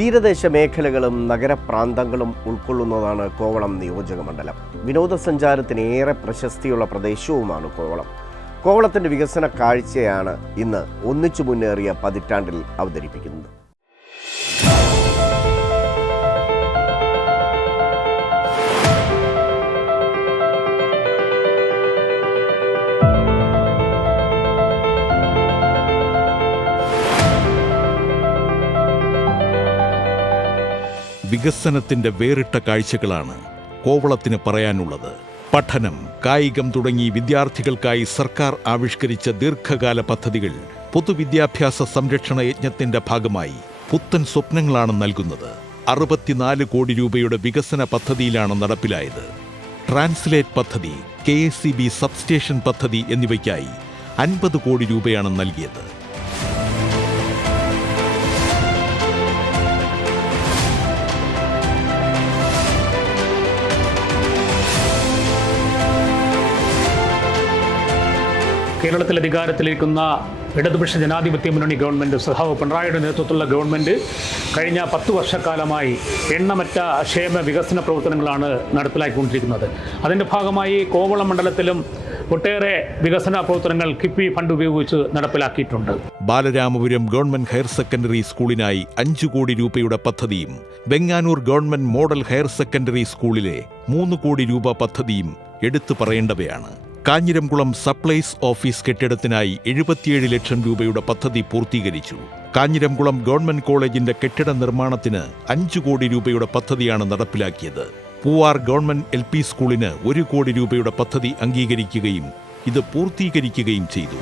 തീരദേശ മേഖലകളും നഗരപ്രാന്തങ്ങളും ഉൾക്കൊള്ളുന്നതാണ് കോവളം നിയോജക മണ്ഡലം. വിനോദസഞ്ചാരത്തിന് ഏറെ പ്രശസ്തിയുള്ള പ്രദേശവുമാണ് കോവളം. കോവളത്തിൻ്റെ വികസന കാഴ്ചയാണ് ഇന്ന് ഒന്നിച്ചു മുന്നേറിയ പതിറ്റാണ്ടിൽ അവതരിപ്പിക്കുന്നത്. വികസനത്തിന്റെ വേറിട്ട കാഴ്ചകളാണ് കോവളത്തിന് പറയാനുള്ളത്. പഠനം, കായികം തുടങ്ങി വിദ്യാർത്ഥികൾക്കായി സർക്കാർ ആവിഷ്കരിച്ച ദീർഘകാല പദ്ധതികൾ പൊതുവിദ്യാഭ്യാസ സംരക്ഷണ യജ്ഞത്തിന്റെ ഭാഗമായി പുത്തൻ സ്വപ്നങ്ങളാണ് നൽകുന്നത്. 64 കോടി രൂപയുടെ വികസന പദ്ധതിയിലാണ് നടപ്പിലായത്. ട്രാൻസ്ലേറ്റ് പദ്ധതി, KSEB സബ്സ്റ്റേഷൻ പദ്ധതി എന്നിവയ്ക്കായി 50 കോടി രൂപയാണ് നൽകിയത്. കേരളത്തിൽ അധികാരത്തിലിരിക്കുന്ന ഇടതുപക്ഷ ജനാധിപത്യ മുന്നണി ഗവൺമെൻറ്, സഖാവ് പിണറായിയുടെ നേതൃത്വത്തിലുള്ള ഗവൺമെൻറ് കഴിഞ്ഞ 10 വർഷക്കാലമായി എണ്ണമറ്റ ക്ഷേമ വികസന പ്രവർത്തനങ്ങളാണ് നടപ്പിലാക്കിക്കൊണ്ടിരിക്കുന്നത്. അതിൻ്റെ ഭാഗമായി കോവളം മണ്ഡലത്തിലും ഒട്ടേറെ വികസന പ്രവർത്തനങ്ങൾ കിഫ്ബി ഫണ്ട് ഉപയോഗിച്ച് നടപ്പിലാക്കിയിട്ടുണ്ട്. ബാലരാമപുരം ഗവൺമെന്റ് ഹയർ സെക്കൻഡറി സ്കൂളിനായി 5 കോടി രൂപയുടെ പദ്ധതിയും Venganoor government model higher secondary സ്കൂളിലെ 3 കോടി രൂപ പദ്ധതിയും എടുത്തു പറയേണ്ടവയാണ്. കാഞ്ഞിരംകുളം സപ്ലൈസ് ഓഫീസ് കെട്ടിടത്തിനായി 77 ലക്ഷം രൂപയുടെ പദ്ധതി പൂർത്തീകരിച്ചു. കാഞ്ഞിരംകുളം ഗവൺമെന്റ് കോളേജിന്റെ കെട്ടിട നിർമ്മാണത്തിന് 5 കോടി രൂപയുടെ പദ്ധതിയാണ് നടപ്പിലാക്കിയത്. പൂവാർ ഗവൺമെന്റ് LP സ്കൂളിന് 1 കോടി രൂപയുടെ പദ്ധതി അംഗീകരിക്കുകയും ഇത് പൂർത്തീകരിക്കുകയും ചെയ്തു.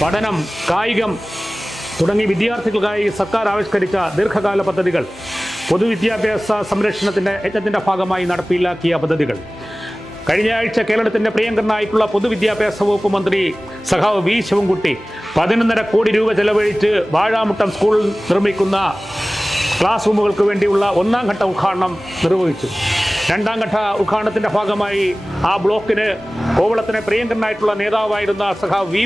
പഠനം, കായികം തുടങ്ങി വിദ്യാർത്ഥികൾക്കായി സർക്കാർ ആവിഷ്കരിച്ച ദീർഘകാല പദ്ധതികൾ, പൊതുവിദ്യാഭ്യാസ സംരക്ഷണത്തിൻ്റെ യജ്ഞത്തിൻ്റെ ഭാഗമായി നടപ്പിലാക്കിയ പദ്ധതികൾ. കഴിഞ്ഞ ആഴ്ച കേരളത്തിൻ്റെ പ്രിയങ്കരനായിട്ടുള്ള പൊതുവിദ്യാഭ്യാസ വകുപ്പ് മന്ത്രി സഖാവ് V ശിവൻകുട്ടി 11.5 കോടി രൂപ ചെലവഴിച്ച് വാഴാമുട്ടം സ്കൂൾ നിർമ്മിക്കുന്ന ക്ലാസ് റൂമുകൾക്ക് വേണ്ടിയുള്ള 1ാം ഘട്ട ഉദ്ഘാടനം നിർവഹിച്ചു. 2ാം ഘട്ട ഉദ്ഘാടനത്തിൻ്റെ ഭാഗമായി ആ ബ്ലോക്കിന് കോവളത്തിന് പ്രിയങ്കരനായിട്ടുള്ള നേതാവായിരുന്ന സഖാവ്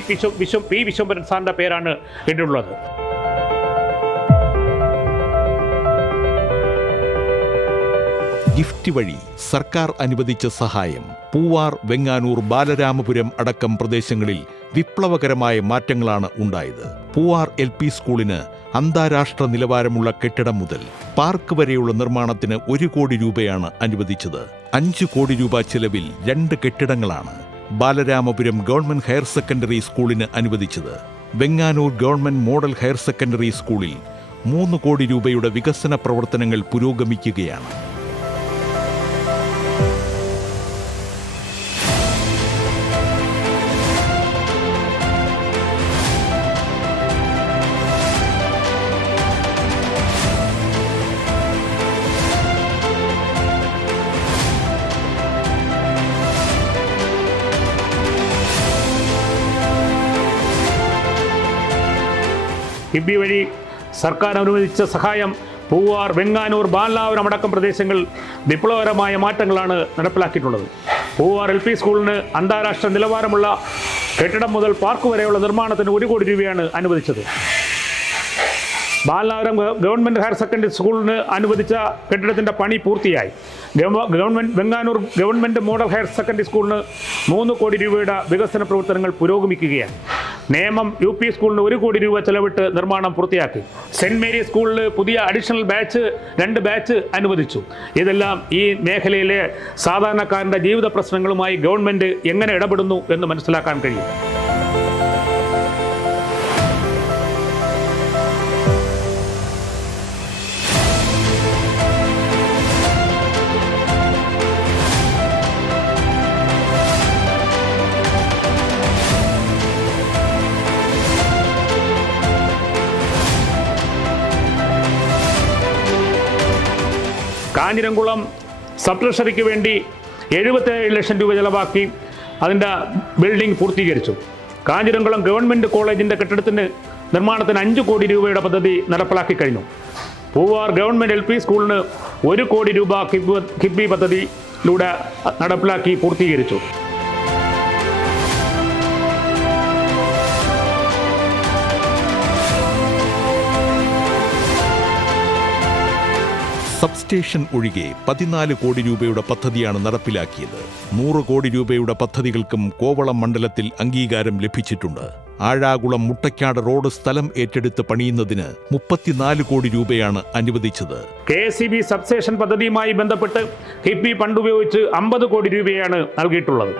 പി വിശ്വംഭരൻ സാറിൻ്റെ പേരാണ് ഇട്ടിട്ടുള്ളത്. ഗിഫ്റ്റ് വഴി സർക്കാർ അനുവദിച്ച സഹായം പൂവാർ, വെങ്ങാനൂർ, ബാലരാമപുരം അടക്കം പ്രദേശങ്ങളിൽ വിപ്ലവകരമായ മാറ്റങ്ങളാണ് ഉണ്ടായത്. പൂവാർ LP സ്കൂളിന് അന്താരാഷ്ട്ര നിലവാരമുള്ള കെട്ടിടം മുതൽ പാർക്ക് വരെയുള്ള നിർമ്മാണത്തിന് 1 കോടി രൂപയാണ് അനുവദിച്ചത്. 5 കോടി രൂപ ചെലവിൽ 2 കെട്ടിടങ്ങളാണ് ബാലരാമപുരം ഗവൺമെന്റ് ഹയർ സെക്കൻഡറി സ്കൂളിന് അനുവദിച്ചത്. Venganoor government model higher secondary സ്കൂളിൽ 3 കോടി രൂപയുടെ വികസന പ്രവർത്തനങ്ങൾ പുരോഗമിക്കുകയാണ്. കിഫ്ബി വഴി സർക്കാർ അനുവദിച്ച സഹായം പൂവാർ, വെങ്ങാനൂർ, ബാലരാമപുരം അടക്കം പ്രദേശങ്ങൾ വിപ്ലവകരമായ മാറ്റങ്ങളാണ് നടപ്പിലാക്കിയിട്ടുള്ളത്. പൂവാർ LP സ്കൂളിന് അന്താരാഷ്ട്ര നിലവാരമുള്ള കെട്ടിടം മുതൽ പാർക്ക് വരെയുള്ള നിർമ്മാണത്തിന് 1 കോടി രൂപയാണ് അനുവദിച്ചത്. ബാലരാമപുരം ഗവൺമെൻറ് ഹയർ സെക്കൻഡറി സ്കൂളിന് അനുവദിച്ച കെട്ടിടത്തിൻ്റെ പണി പൂർത്തിയായി. Venganoor government model higher secondary സ്കൂളിന് 3 കോടി രൂപയുടെ വികസന പ്രവർത്തനങ്ങൾ പുരോഗമിക്കുകയാണ്. നേമം UP സ്കൂളിന് 1 കോടി രൂപ ചെലവിട്ട് നിർമ്മാണം പൂർത്തിയാക്കി. സെൻറ് മേരി സ്കൂളിൽ പുതിയ അഡീഷണൽ 2 ബാച്ച് അനുവദിച്ചു. ഇതെല്ലാം ഈ മേഖലയിലെ സാധാരണക്കാരൻ്റെ ജീവിത പ്രശ്നങ്ങളുമായി ഗവൺമെൻറ് എങ്ങനെ ഇടപെടുന്നു എന്ന് മനസ്സിലാക്കാൻ കഴിയും. കാഞ്ഞിരംകുളം സബ് ട്രഷറിക്ക് വേണ്ടി 77 ലക്ഷം രൂപ ചെലവാക്കി അതിൻ്റെ ബിൽഡിംഗ് പൂർത്തീകരിച്ചു. കാഞ്ഞിരംകുളം ഗവൺമെൻറ് കോളേജിൻ്റെ കെട്ടിടത്തിന് നിർമ്മാണത്തിന് 5 കോടി രൂപയുടെ പദ്ധതി നടപ്പിലാക്കി കഴിഞ്ഞു. പൂവാർ ഗവൺമെൻറ് LP സ്കൂളിന് 1 കോടി രൂപ കിഫ്ബി പദ്ധതിയിലൂടെ നടപ്പിലാക്കി പൂർത്തീകരിച്ചു. സബ്സ്റ്റേഷൻ ഒഴികെ 14 കോടി രൂപയുടെ പദ്ധതിയാണ് നടപ്പിലാക്കിയത്. 100 കോടി രൂപയുടെ പദ്ധതികൾക്കും കോവളം മണ്ഡലത്തിൽ അംഗീകാരം ലഭിച്ചിട്ടുണ്ട്. ആഴാകുളം മുട്ടയ്ക്കാട് റോഡ് സ്ഥലം ഏറ്റെടുത്ത് പണിയുന്നതിന് 34 കോടി രൂപയാണ് അനുവദിച്ചത്. KSEB സബ്സ്റ്റേഷൻ പദ്ധതിയുമായി ബന്ധപ്പെട്ട് കിഫ്ബി ഫണ്ട് ഉപയോഗിച്ച് 50 കോടി രൂപയാണ് നൽകിയിട്ടുള്ളത്.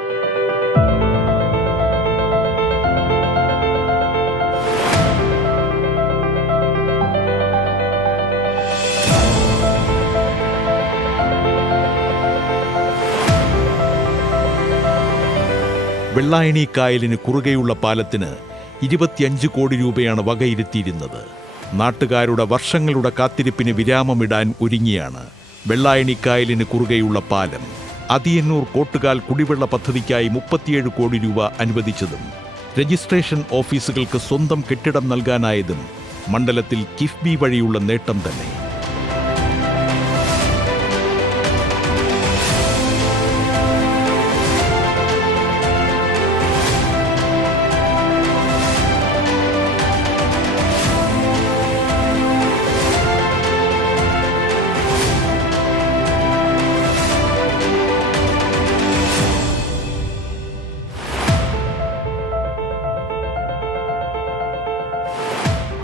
വെള്ളായണി കായലിന് കുറുകെയുള്ള പാലത്തിന് 25 കോടി രൂപയാണ് വകയിരുത്തിയിരുന്നത്. നാട്ടുകാരുടെ വർഷങ്ങളുടെ കാത്തിരിപ്പിന് വിരാമമിടാൻ ഒരുങ്ങിയാണ് വെള്ളായണി കായലിന് കുറുകെയുള്ള പാലം. അതിയന്നൂർ കോട്ടുകാൽ കുടിവെള്ള പദ്ധതിക്കായി 37 കോടി രൂപ അനുവദിച്ചതും രജിസ്ട്രേഷൻ ഓഫീസുകൾക്ക് സ്വന്തം കെട്ടിടം നൽകാനായതും മണ്ഡലത്തിൽ കിഫ്ബി വഴിയുള്ള നേട്ടം തന്നെ.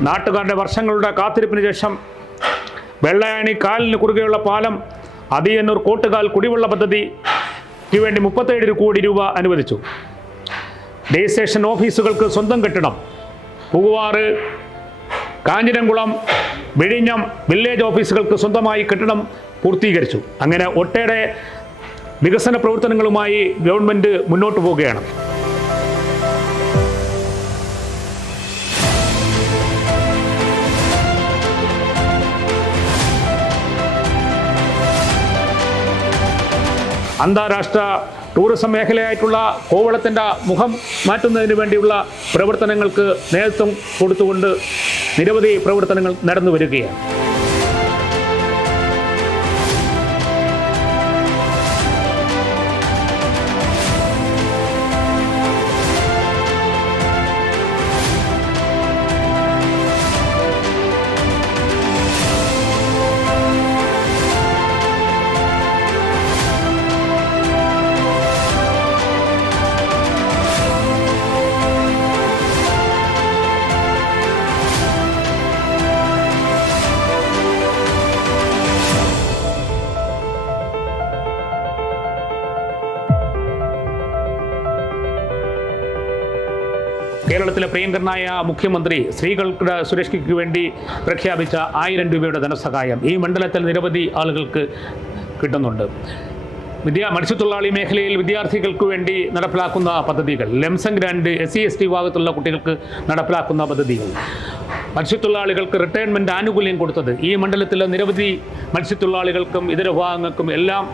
നാട്ടുകാരുടെ വർഷങ്ങളുടെ കാത്തിരിപ്പിന് ശേഷം വെള്ളായണി കായലിന് കുറുകെയുള്ള പാലം അതിയന്നൂർ കോട്ടുകാൽ കുടിവെള്ള പദ്ധതിക്ക് വേണ്ടി 37 കോടി രൂപ അനുവദിച്ചു. രജിസ്ട്രേഷൻ ഓഫീസുകൾക്ക് സ്വന്തം കെട്ടിടം. പൂവാറ്, കാഞ്ഞിരംകുളം, വിഴിഞ്ഞം വില്ലേജ് ഓഫീസുകൾക്ക് സ്വന്തമായി കെട്ടിടം പൂർത്തീകരിച്ചു. അങ്ങനെ ഒട്ടേറെ വികസന പ്രവർത്തനങ്ങളുമായി ഗവൺമെൻറ് മുന്നോട്ട് പോവുകയാണ്. അന്താരാഷ്ട്ര ടൂറിസം മേഖലയായിട്ടുള്ള കോവളത്തിൻ്റെ മുഖം മാറ്റുന്നതിന് വേണ്ടിയുള്ള പ്രവർത്തനങ്ങൾക്ക് നേതൃത്വം കൊടുത്തുകൊണ്ട് നിരവധി പ്രവർത്തനങ്ങൾ നടന്നു വരികയാണ്. കേരളത്തിലെ പ്രിയങ്കരനായ മുഖ്യമന്ത്രി സ്ത്രീകളുടെ സുരക്ഷയ്ക്ക് വേണ്ടി പ്രഖ്യാപിച്ച 1000 രൂപയുടെ ധനസഹായം ഈ മണ്ഡലത്തിൽ നിരവധി ആളുകൾക്ക് കിട്ടുന്നുണ്ട്. മത്സ്യത്തൊഴിലാളി മേഖലയിൽ വിദ്യാർത്ഥികൾക്ക് വേണ്ടി നടപ്പിലാക്കുന്ന പദ്ധതികൾ, ലംസം ഗ്രാൻഡ്, SC/ST വിഭാഗത്തിലുള്ള കുട്ടികൾക്ക് നടപ്പിലാക്കുന്ന പദ്ധതികൾ, മത്സ്യത്തൊഴിലാളികൾക്ക് റിട്ടയർമെൻറ്റ് ആനുകൂല്യം കൊടുത്തത് ഈ മണ്ഡലത്തിലെ നിരവധി മത്സ്യത്തൊഴിലാളികൾക്കും ഇതര വിഭാഗങ്ങൾക്കും എല്ലാം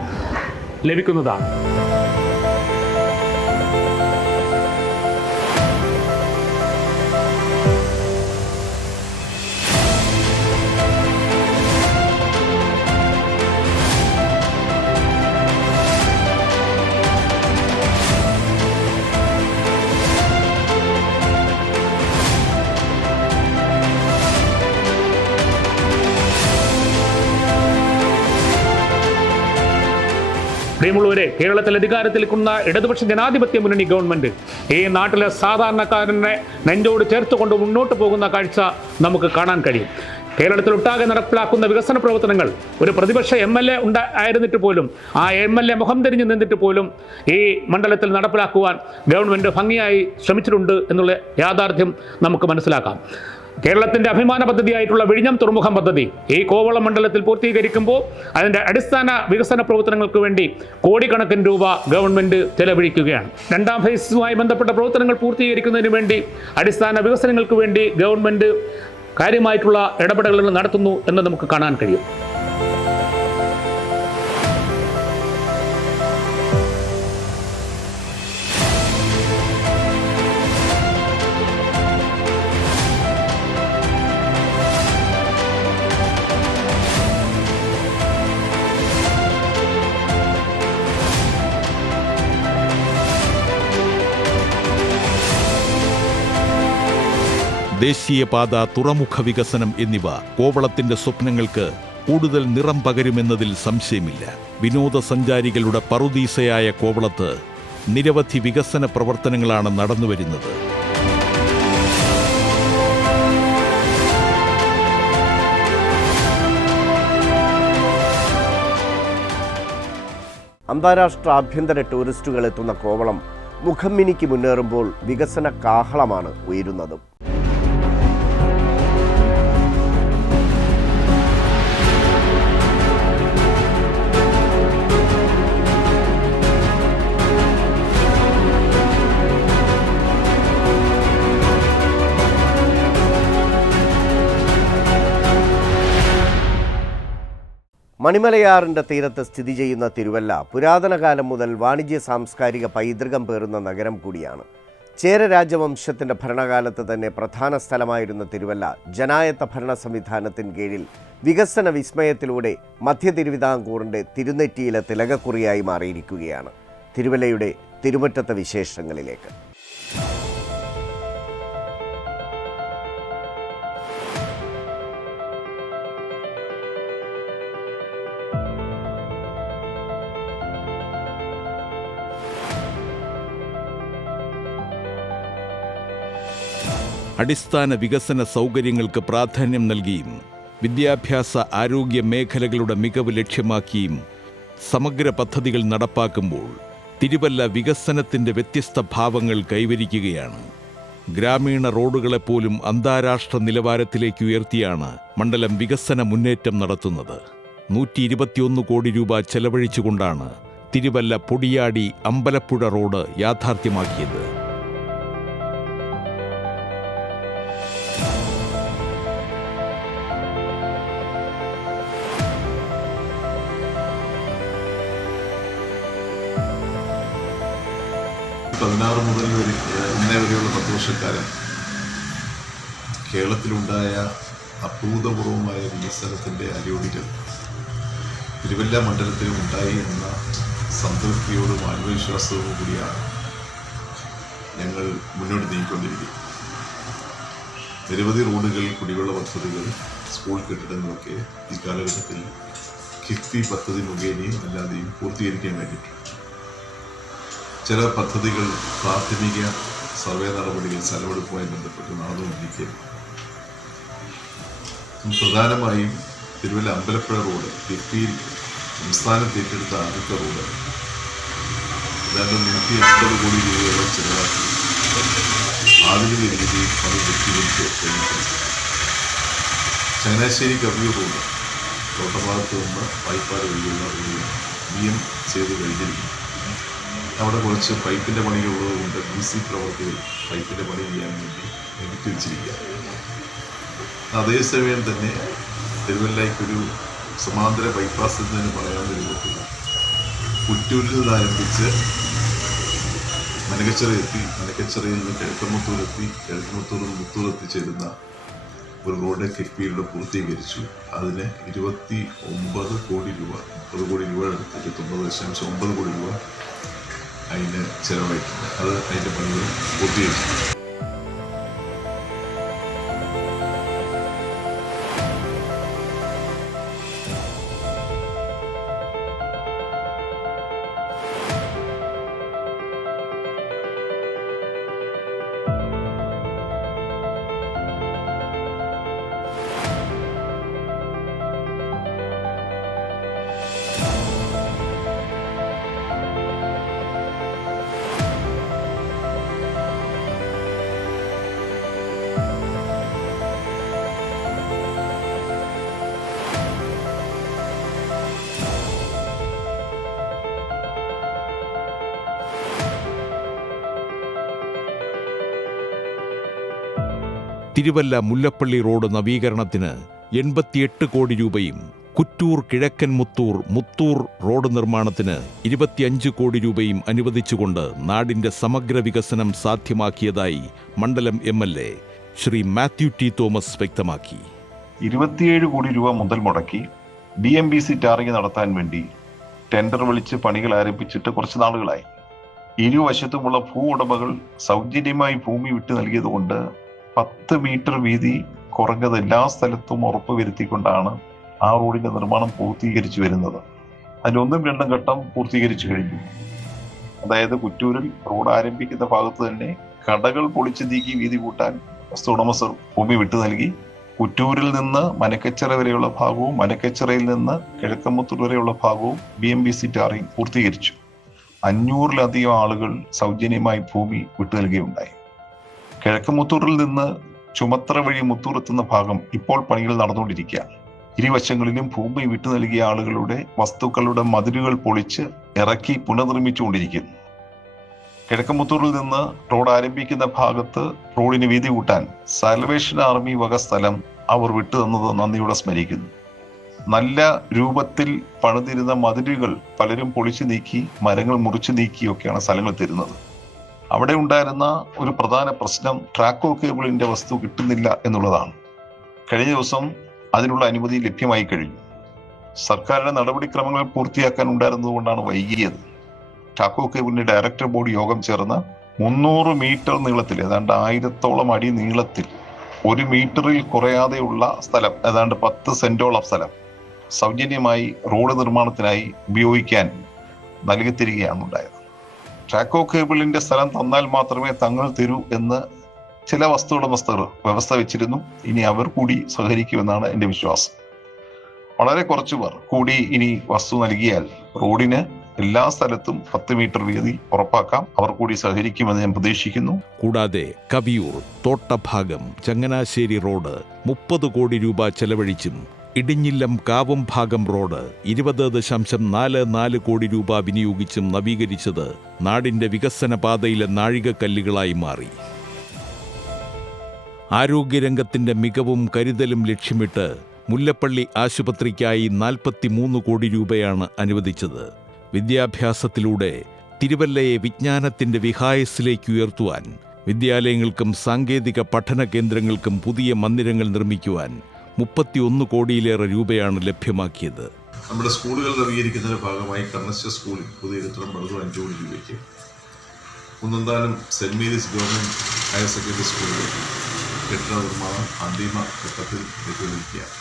ലഭിക്കുന്നതാണ്. പ്രിയമുള്ളവരെ, കേരളത്തിൽ അധികാരത്തിലേക്കുന്ന ഇടതുപക്ഷ ജനാധിപത്യ മുന്നണി ഗവൺമെൻറ് ഈ നാട്ടിലെ സാധാരണക്കാരനെ നെഞ്ചോട് ചേർത്തുകൊണ്ട് മുന്നോട്ട് പോകുന്ന കാഴ്ച നമുക്ക് കാണാൻ കഴിയും. കേരളത്തിലൊട്ടാകെ നടപ്പിലാക്കുന്ന വികസന പ്രവർത്തനങ്ങൾ ഒരു പ്രതിപക്ഷ MLA ആയിരുന്നിട്ട് പോലും ആ MLA മുഖം തിരിഞ്ഞു നിന്നിട്ട് പോലും ഈ മണ്ഡലത്തിൽ നടപ്പിലാക്കുവാൻ ഗവൺമെൻറ് ഭംഗിയായി ശ്രമിച്ചിട്ടുണ്ട് എന്നുള്ള യാഥാർത്ഥ്യം നമുക്ക് മനസ്സിലാക്കാം. കേരളത്തിൻ്റെ അഭിമാന പദ്ധതിയായിട്ടുള്ള വിഴിഞ്ഞം തുറമുഖം പദ്ധതി ഈ കോവളം മണ്ഡലത്തിൽ പൂർത്തീകരിക്കുമ്പോൾ അതിൻ്റെ അടിസ്ഥാന വികസന പ്രവർത്തനങ്ങൾക്ക് വേണ്ടി കോടിക്കണക്കിന് രൂപ ഗവൺമെൻറ് ചെലവഴിക്കുകയാണ്. 2ാം ഫേസുമായി ബന്ധപ്പെട്ട പ്രവർത്തനങ്ങൾ പൂർത്തീകരിക്കുന്നതിന് വേണ്ടി അടിസ്ഥാന വികസനങ്ങൾക്ക് വേണ്ടി ഗവൺമെൻറ് കാര്യമായിട്ടുള്ള ഇടപെടലുകൾ നടത്തുന്നു എന്ന് നമുക്ക് കാണാൻ കഴിയും. ദേശീയപാത, തുറമുഖ വികസനം എന്നിവ കോവളത്തിന്റെ സ്വപ്നങ്ങൾക്ക് കൂടുതൽ നിറം പകരുമെന്നതിൽ സംശയമില്ല. വിനോദസഞ്ചാരികളുടെ പറുദീസയായ കോവളത്ത് നിരവധി വികസന പ്രവർത്തനങ്ങളാണ് നടന്നുവരുന്നത്. അന്താരാഷ്ട്ര ആഭ്യന്തര ടൂറിസ്റ്റുകൾ എത്തുന്ന കോവളം മുഖം മിനിക്ക് മുന്നേറുമ്പോൾ വികസന കാഹളമാണ് ഉയരുന്നത്. മണിമലയാറിൻ്റെ തീരത്ത് സ്ഥിതി ചെയ്യുന്ന തിരുവല്ല പുരാതന കാലം മുതൽ വാണിജ്യ സാംസ്കാരിക പൈതൃകം പേറുന്ന നഗരം കൂടിയാണ്. ചേര രാജവംശത്തിൻ്റെ ഭരണകാലത്ത് തന്നെ പ്രധാന സ്ഥലമായിരുന്ന തിരുവല്ല ജനായത്ത ഭരണ സംവിധാനത്തിന് കീഴിൽ വികസന വിസ്മയത്തിലൂടെ മധ്യ തിരുവിതാംകൂറിൻ്റെ തിരുനെറ്റിയിലെ തിലകക്കുറിയായി മാറിയിരിക്കുകയാണ്. തിരുവല്ലയുടെ തിരുമുറ്റത്തെ വിശേഷങ്ങളിലേക്ക്. അടിസ്ഥാന വികസന സൗകര്യങ്ങൾക്ക് പ്രാധാന്യം നൽകിയും വിദ്യാഭ്യാസ ആരോഗ്യ മേഖലകളുടെ മികവ് ലക്ഷ്യമാക്കിയും സമഗ്ര പദ്ധതികൾ നടപ്പാക്കുമ്പോൾ തിരുവല്ല വികസനത്തിൻ്റെ വ്യത്യസ്ത ഭാവങ്ങൾ കൈവരിക്കുകയാണ്. ഗ്രാമീണ റോഡുകളെപ്പോലും അന്താരാഷ്ട്ര നിലവാരത്തിലേക്ക് ഉയർത്തിയാണ് മണ്ഡലം വികസന മുന്നേറ്റം നടത്തുന്നത്. 121 കോടി രൂപ ചെലവഴിച്ചുകൊണ്ടാണ് തിരുവല്ല പൊടിയാടി അമ്പലപ്പുഴ റോഡ് യാഥാർത്ഥ്യമാക്കിയത്. മുതൽ ഇന്നേ വരെയുള്ള 10 വർഷക്കാലം കേരളത്തിലുണ്ടായ അഭൂതപൂർവമായ വികസനത്തിൻ്റെ അടിയൊടികൾ തിരുവല്ല മണ്ഡലത്തിലും ഉണ്ടായി എന്ന സംതൃപ്തിയോടും ആത്മവിശ്വാസത്തോടും കൂടിയാണ് ഞങ്ങൾ മുന്നോട്ട് നീങ്ങിക്കൊണ്ടിരിക്കുന്നത്. നിരവധി റോഡുകൾ, കുടിവെള്ള പദ്ധതികൾ, സ്കൂൾ കെട്ടിടങ്ങളൊക്കെ ഈ കാലഘട്ടത്തിൽ കിഫ്ബി പദ്ധതി മുഖേനയും അല്ലാതെയും പൂർത്തീകരിക്കാൻ വേണ്ടിയിട്ടുണ്ട്. ചില പദ്ധതികൾ പ്രാഥമിക സർവേ നടപടികൾ സ്ഥലമെടുപ്പുമായി ബന്ധപ്പെട്ട് നടന്നുകൊണ്ടിരിക്കുകയാണ്. പ്രധാനമായും തിരുവല്ല അമ്പലപ്പുഴ റോഡ് കിഫ്ബിയിൽ സംസ്ഥാനത്ത് ഏറ്റെടുത്ത ആദ്യത്തെ റോഡ് ഏതാണ്ട് 150 കോടി രൂപയോളം ചിലവാക്കി ആധുനിക രീതിയിൽ പല വ്യക്തികൾക്ക് കഴിഞ്ഞിട്ടുണ്ട്. ചങ്ങനാശ്ശേരി കവിയൂർ റോഡ് തോട്ടഭാഗത്ത് നിന്ന് വായ്പാട് വഴിയുള്ള ഒരു BM ചെയ്ത് കഴിഞ്ഞിരിക്കുന്നു. അവിടെ കുറച്ച് പൈപ്പിൻ്റെ പണികളുള്ളത് കൊണ്ട് BC പ്രവർത്തികൾ പൈപ്പിൻ്റെ പണി ചെയ്യാൻ വേണ്ടി നിർത്തി വെച്ചിരിക്കുക. അതേസമയം തന്നെ തിരുവല്ലയ്ക്കൊരു സമാന്തര ബൈപ്പാസ് എന്നതിന് പറയാവുന്ന രൂപത്തിൽ കുറ്റൂരിൽ നിന്ന് ആരംഭിച്ച് മനക്കച്ചിറ എത്തി, മനക്കച്ചിറയിൽ നിന്ന് കിഴക്കമ്പത്തൂരെത്തി, കിഴക്കമ്പത്തൂരിൽ നിന്ന് മുത്തൂർ എത്തിച്ചേരുന്ന ഒരു റോഡ് കിഫ്ബിയിലൂടെ പൂർത്തീകരിച്ചു. അതിന് 29 കോടി രൂപ, 30 കോടി രൂപ അടുത്ത് 29.9 കോടി രൂപ അതിന് ചിലവായിട്ടുണ്ട്. അത് അതിൻ്റെ പണികൾ പൂർത്തീകരിച്ചു. തിരുവല്ല മുല്ലപ്പള്ളി റോഡ് നവീകരണത്തിന് 88 കോടി രൂപയും കുറ്റൂർ കിഴക്കൻ മുത്തൂർ റോഡ് നിർമ്മാണത്തിന് 25 കോടി രൂപയും അനുവദിച്ചുകൊണ്ട് നാടിന്റെ സമഗ്ര വികസനം സാധ്യമാക്കിയതായി മണ്ഡലം MLA Shri Mathew T Thomas വ്യക്തമാക്കി. 27 കോടി രൂപ മുതൽ മുടക്കി BMBC ടാറിംഗ് നടത്താൻ വേണ്ടി ടെൻഡർ വിളിച്ച് പണികൾ ആരംഭിച്ചിട്ട് കുറച്ച് നാളുകളായി. ഇരുവശത്തുമുള്ള ഭൂ ഉടമകൾ സൗജന്യമായി ഭൂമി വിട്ടു നൽകിയതുകൊണ്ട് 10 മീറ്റർ വീതി കുറഞ്ഞത് എല്ലാ സ്ഥലത്തും ഉറപ്പുവരുത്തിക്കൊണ്ടാണ് ആ റോഡിന്റെ നിർമ്മാണം പൂർത്തീകരിച്ചു വരുന്നത്. അതിൽ 1ഉം 2ഉം ഘട്ടം പൂർത്തീകരിച്ചു കഴിഞ്ഞു. അതായത് കുറ്റൂരിൽ റോഡ് ആരംഭിക്കുന്ന ഭാഗത്ത് തന്നെ കടകൾ പൊളിച്ചു നീക്കി വീതി കൂട്ടാൻ വസ്തു ഉടമസ്ഥർ ഭൂമി വിട്ടു നൽകി. കുറ്റൂരിൽ നിന്ന് മനക്കച്ചിറ വരെയുള്ള ഭാഗവും മനക്കച്ചിറയിൽ നിന്ന് കിഴക്കമ്പത്തൂർ വരെയുള്ള ഭാഗവും BMBC ടാറിംഗ് പൂർത്തീകരിച്ചു. 500-ലധികം ആളുകൾ സൗജന്യമായി ഭൂമി വിട്ടു നൽകുകയുണ്ടായി. കിഴക്കമ്പത്തൂരിൽ നിന്ന് ചുമത്ര വഴി മുത്തൂർ എത്തുന്ന ഭാഗം ഇപ്പോൾ പണികൾ നടന്നുകൊണ്ടിരിക്കുകയാണ്. ഇരുവശങ്ങളിലും ഭൂമി വിട്ടു നൽകിയ ആളുകളുടെ വസ്തുക്കളുടെ മതിലുകൾ പൊളിച്ച് ഇറക്കി പുനർനിർമ്മിച്ചുകൊണ്ടിരിക്കുന്നു. കിഴക്കമ്പത്തൂരിൽ നിന്ന് റോഡ് ആരംഭിക്കുന്ന ഭാഗത്ത് റോഡിന് വീതി കൂട്ടാൻ സാൽവേഷൻ ആർമി വക സ്ഥലം അവർ വിട്ടു തന്നത് നന്ദിയോടെ സ്മരിക്കുന്നു. നല്ല രൂപത്തിൽ പണിതിരുന്ന മതിലുകൾ പലരും പൊളിച്ചു നീക്കി, മരങ്ങൾ മുറിച്ചു നീക്കിയൊക്കെയാണ് സ്ഥലങ്ങൾ തരുന്നത്. അവിടെ ഉണ്ടായിരുന്ന ഒരു പ്രധാന പ്രശ്നം ട്രാക്കോ കേബിളിന്റെ വസ്തു കിട്ടുന്നില്ല എന്നുള്ളതാണ്. കഴിഞ്ഞ ദിവസം അതിനുള്ള അനുമതി ലഭ്യമായി കഴിഞ്ഞു. സർക്കാരിന്റെ നടപടിക്രമങ്ങൾ പൂർത്തിയാക്കാൻ ഉണ്ടായിരുന്നത് കൊണ്ടാണ് വൈകിയത്. ട്രാക്കോ കേബിളിന്റെ ഡയറക്ടർ ബോർഡ് യോഗം ചേർന്ന് 300 മീറ്റർ നീളത്തിൽ, ഏതാണ്ട് 1000ഓളം അടി നീളത്തിൽ, 1 മീറ്ററിൽ കുറയാതെയുള്ള സ്ഥലം, ഏതാണ്ട് 10 സെന്റോളം സ്ഥലം സൗജന്യമായി റോഡ് നിർമ്മാണത്തിനായി ഉപയോഗിക്കാൻ നൽകി തരികയാണ് ഉണ്ടായത്. ട്രാക്കോ കേബിളിന്റെ സ്ഥലം തന്നാൽ മാത്രമേ തങ്ങൾ തരൂ എന്ന് ചില വസ്തു ഉടമസ്ഥർ വ്യവസ്ഥ വെച്ചിരുന്നു. ഇനി അവർ കൂടി സഹകരിക്കുമെന്നാണ് എൻ്റെ വിശ്വാസം. വളരെ കുറച്ചു പേർ കൂടി ഇനി വസ്തു നൽകിയാൽ റോഡിന് എല്ലാ സ്ഥലത്തും 10 മീറ്റർ വീതി ഉറപ്പാക്കാം. അവർ കൂടി സഹകരിക്കുമെന്ന് ഞാൻ പ്രതീക്ഷിക്കുന്നു. കൂടാതെ കവിയൂർ, തോട്ടഭാഗം, ചങ്ങനാശ്ശേരി റോഡ് 30 കോടി രൂപ ചെലവഴിച്ചും ഇടിഞ്ഞില്ലം കാവും ഭാഗം റോഡ് 20.44 കോടി രൂപ വിനിയോഗിച്ചും നവീകരിച്ചത് നാടിന്റെ വികസന പാതയിലെ നാഴികക്കല്ലുകളായി മാറി. ആരോഗ്യരംഗത്തിന്റെ മികവും കരുതലും ലക്ഷ്യമിട്ട് മുല്ലപ്പള്ളി ആശുപത്രിക്കായി 43 കോടി രൂപയാണ് അനുവദിച്ചത്. വിദ്യാഭ്യാസത്തിലൂടെ തിരുവല്ലയെ വിജ്ഞാനത്തിന്റെ വിഹായസിലേക്ക് ഉയർത്തുവാൻ, വിദ്യാലയങ്ങൾക്കും സാങ്കേതിക പഠന കേന്ദ്രങ്ങൾക്കും പുതിയ മന്ദിരങ്ങൾ നിർമ്മിക്കുവാൻ 31 കോടിയിലേറെ രൂപയാണ് ലഭ്യമാക്കിയത്. നമ്മുടെ സ്കൂളുകൾ നവീകരിക്കുന്നതിന്റെ ഭാഗമായി കണ്ണശ്ശ സ്കൂളിൽ പുതിയ കെട്ടിടം പണിതു 5 കോടി രൂപയ്ക്ക്. Kunnanthanam saint Mary's government higher secondary സ്കൂളിൽ കെട്ടിട നിർമ്മാണം അന്തിമ ഘട്ടത്തിൽ എത്തി നിൽക്കുകയാണ്.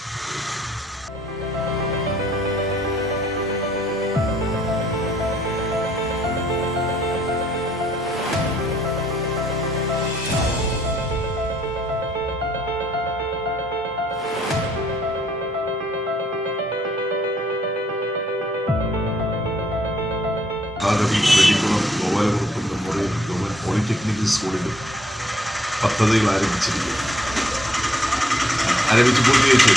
ഭാഗവി, Vedikkulam, Gopalakurup memorial government polytechnical സ്കൂളിലും പദ്ധതികൾ ആരംഭിച്ചു പൂർത്തീകരിച്ചു.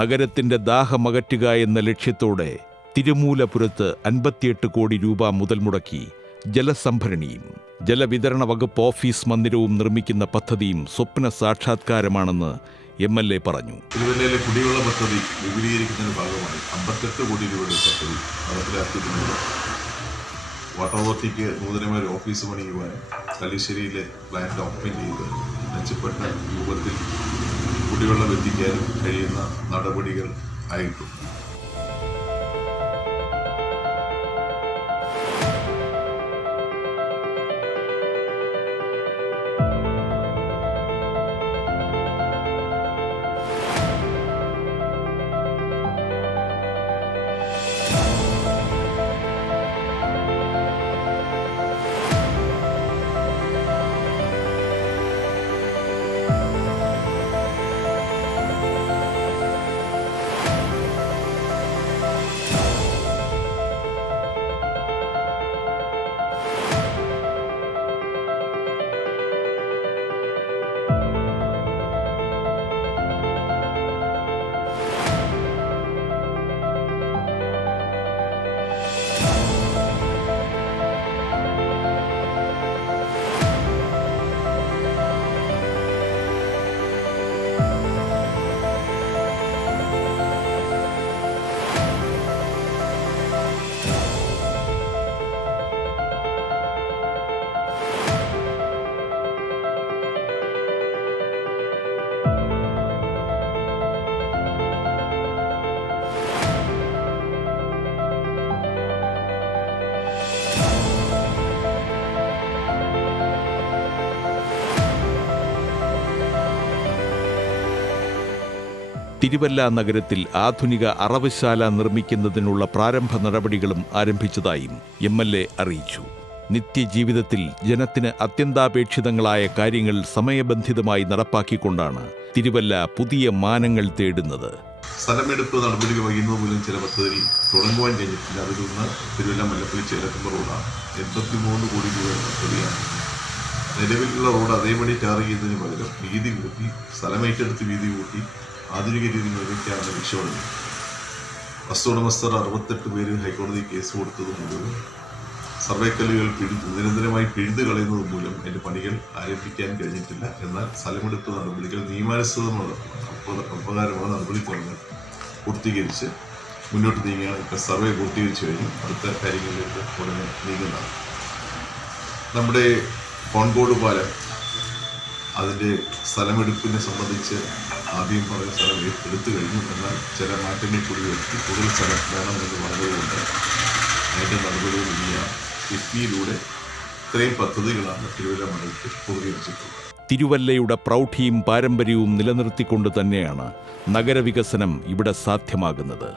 നഗരത്തിന്റെ ദാഹമകറ്റുക എന്ന ലക്ഷ്യത്തോടെ തിരുമൂലപുരത്ത് 58 കോടി രൂപ മുതൽ മുടക്കി ജലസംഭരണിയും ജലവിതരണ വകുപ്പ് ഓഫീസ് മന്ദിരവും നിർമ്മിക്കുന്ന പദ്ധതിയും സ്വപ്ന സാക്ഷാത്കാരമാണെന്ന് MLA പറഞ്ഞു. തിരുവല്ലയിലെ കുടിവെള്ള പദ്ധതി വിപുലീകരിക്കുന്നതിന്റെ ഭാഗമായി 58 കോടി രൂപയുടെ പദ്ധതി നടപ്പിലാക്കിയിട്ടുണ്ട്. വാട്ടർ അതോറിറ്റിക്ക് നൂതനമായ ഒരു ഓഫീസ് പണിയുവാനും കല്ലിശ്ശേരിയിലെ പ്ലാന്റ് ഓപ്പൺ ചെയ്ത് മെച്ചപ്പെട്ട രൂപത്തിൽ കുടിവെള്ളം എത്തിക്കാനും കഴിയുന്ന നടപടികൾ ആയിട്ടുണ്ട്. തിരുവല്ല നഗരത്തിൽ ആധുനിക അറവുശാല നിർമ്മിക്കുന്നതിനുള്ള പ്രാരംഭ നടപടികളും ആരംഭിച്ചതായും MLA അറിയിച്ചു. നിത്യജീവിതത്തിൽ ജനത്തിന് അത്യന്താപേക്ഷിതങ്ങളായ കാര്യങ്ങൾ സമയബന്ധിതമായി നടപ്പാക്കിക്കൊണ്ടാണ് തിരുവല്ല പുതിയ മാനങ്ങൾ തേടുന്നത്. സ്ഥലമെടുപ്പ് നടപടികൾ വൈകുന്നത് മൂലം ചില പദ്ധതികൾ തുടങ്ങുവാൻ കഴിഞ്ഞിട്ടില്ല. അതിലൊന്ന് തിരുവല്ല മല്ലപ്പള്ളി ചേലക്കമ്പ റോഡാണ്. 83 കോടി രൂപയുടെ പദ്ധതിയാണ്. നിലവിലുള്ള റോഡ് അതേപടി ടാർ ചെയ്യുന്നതിന് പകരം വീതി കൂട്ടി, സ്ഥലമേറ്റെടുത്ത് വീതി കൂട്ടി ആധുനിക രീതിയിൽ നിർമ്മിക്കാനുള്ള ലക്ഷ്യമുണ്ട്. വസ്തുടമസ്ഥർ 68 പേര് ഹൈക്കോടതി കേസ് കൊടുത്തത് മൂലം സർവേക്കല്ലുകൾ നിരന്തരമായി പിഴുതു കളയുന്നത് മൂലം അതിൻ്റെ പണികൾ ആരംഭിക്കാൻ കഴിഞ്ഞിട്ടില്ല. എന്നാൽ സ്ഥലമെടുപ്പ് നടപടികൾ നിയമാനുസൃതമുള്ള ഉപകാരമുള്ള നടപടിക്രമങ്ങൾ പൂർത്തീകരിച്ച് മുന്നോട്ട് നീങ്ങുകയാണ്. ഇപ്പോൾ സർവേ പൂർത്തീകരിച്ചു കഴിഞ്ഞു. അടുത്ത കാര്യങ്ങളിലേക്ക് ഉടനെ നീങ്ങുന്നതാണ്. നമ്മുടെ കോൺകോട് പാലം അതിൻ്റെ സ്ഥലമെടുപ്പിനെ സംബന്ധിച്ച് ആദ്യം പറഞ്ഞ സ്ഥലം എടുത്തു കഴിഞ്ഞു. എന്നാൽ ചില മാറ്റങ്ങൾ കൂടി വരുത്തി കൂടുതൽ സ്ഥലം വേണമെന്ന് പറഞ്ഞതുകൊണ്ട് അതിൻ്റെ നടപടികൾ ഇനിയ കിഫ്ബിയിലൂടെ ഇത്രയും പദ്ധതികളാണ് തിരുവല്ല മണ്ഡലത്തിൽ പൂർത്തീകരിച്ചിട്ടുള്ളത്. തിരുവല്ലയുടെ പ്രൗഢിയും പാരമ്പര്യവും നിലനിർത്തിക്കൊണ്ട് തന്നെയാണ് നഗരവികസനം ഇവിടെ സാധ്യമാകുന്നത്.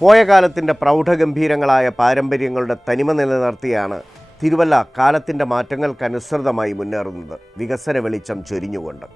പോയ കാലത്തിൻ്റെ പ്രൗഢഗംഭീരങ്ങളായ പാരമ്പര്യങ്ങളുടെ തനിമ നിലനിർത്തിയാണ് തിരുവല്ല കാലത്തിൻ്റെ മാറ്റങ്ങൾക്കനുസൃതമായി മുന്നേറുന്നത്, വികസന വെളിച്ചം ചൊരിഞ്ഞുകൊണ്ട്.